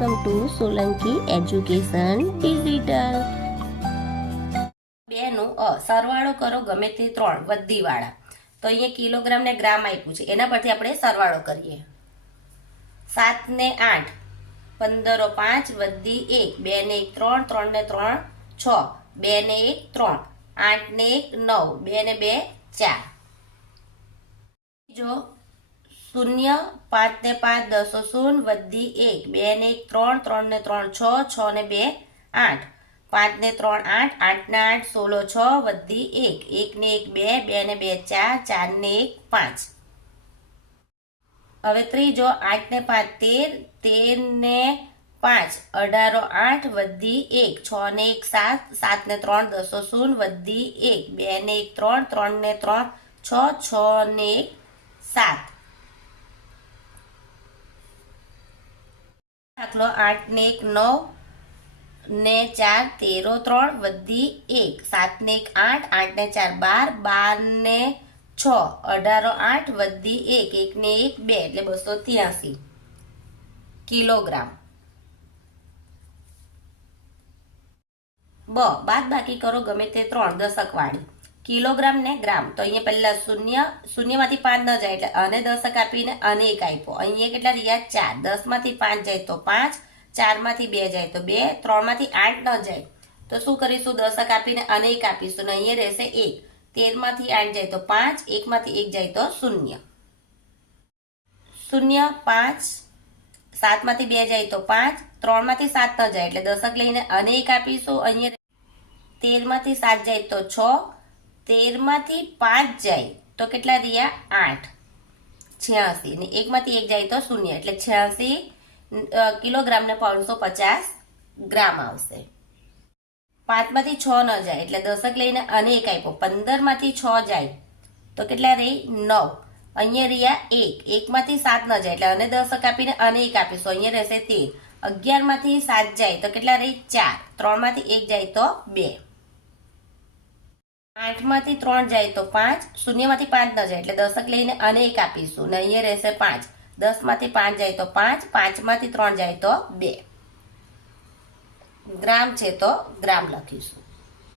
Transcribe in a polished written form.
Welcome to Solanki education digital. બેનું સરવાળો કરો ગમે તે ત્રણ વધીવાળા. તો અહીંયા કિલોગ્રામ ને ગ્રામ આપ્યું છે, એના પરથી આપણે સરવાળો કરીએ. 7 ને 8, 15 5 વધી 1, 2 ને 1 3, 3 ને 3 6, 2 ને 1 3, 8 ને 1 9, 2 ને 2 4. જો 0 5 ને 5 10 0 વધી 1, 2 ને 1 3, 3 ને 3 6, 6 ને 2 8, 5 ને 3 8, 8 ને 8 16 6 વધી 1, 1 ને 1 2, 2 ને 2 4, 4 ને 1 5. હવે ત્રીજો 8 ને 5 13, 13 ને 5 18 8 વધી 1, 6 ને 1 7, 7 ને 3 10 0 વધી 1, 2 ને 1 3, 3 ને 3 6, 6 ને 1 7. દાખલો 8 ને 1 9 ને 4 13 3 વધી 1, 7 ને 1 8, 8 ને 4 12, 12 ને 6 18 8 વધી 1, 1 ને 1 2 એટલે 283 કિલોગ્રામ. બાદ બાકી કરો ગમે તે ત્રણ દશક વાળી. કિલોગ્રામ ને ગ્રામ. તો અહીંયા પહેલા શૂન્ય માંથી 5 ન જાય એટલે અને દશક આપીને અને 1 આપ્યો. અહીંયા કેટલા રહ્યા 4, 10 માંથી 5 જાય તો 5, 4 માંથી 2 જાય તો 2, 3 માંથી 8 ન જાય તો શું કરીશું, દશક આપીને અને 1 આપીશું ને અહીંયા રહેશે 1. 13 માંથી 8 જાય તો 5, 1 માંથી 1 જાય તો 0. 0 5, 7 માંથી 2 જાય તો 5, 3 માંથી 7 ન જાય એટલે દશક લઈને અને 1 આપીશું. અહીંયા 13 માંથી 7 જાય તો 6, 13 માંથી 5 જાય તો કેટલા રહ્યા 8, 86 ને 1 માંથી 1 જાય તો 0 એટલે 86 કિલોગ્રામ ને 550 ગ્રામ આવશે. 5 માંથી 6 ન જાય એટલે દશક લઈને અને 1 આપ્યો. 15 માંથી 6 જાય તો કેટલા રહી 9. અહીંયા રહ્યા 1, 1 માંથી 7 ન જાય એટલે અને દશક આપીને અને 1 આપીશું. અહીંયા રહેશે 13. 11 માંથી 7 જાય તો કેટલા રહી 4, 3 માંથી 1 જાય તો 2. 8 માંથી 3 જાય તો 5, 0 માંથી 5 ન જાય એટલે દશક લઈને અને 1 આપીશું ને અહીંયા રહેશે 5. 10 માંથી 5 જાય તો 5, 5 માંથી 3 જાય તો 2. ગ્રામ છે તો ગ્રામ લખીશું.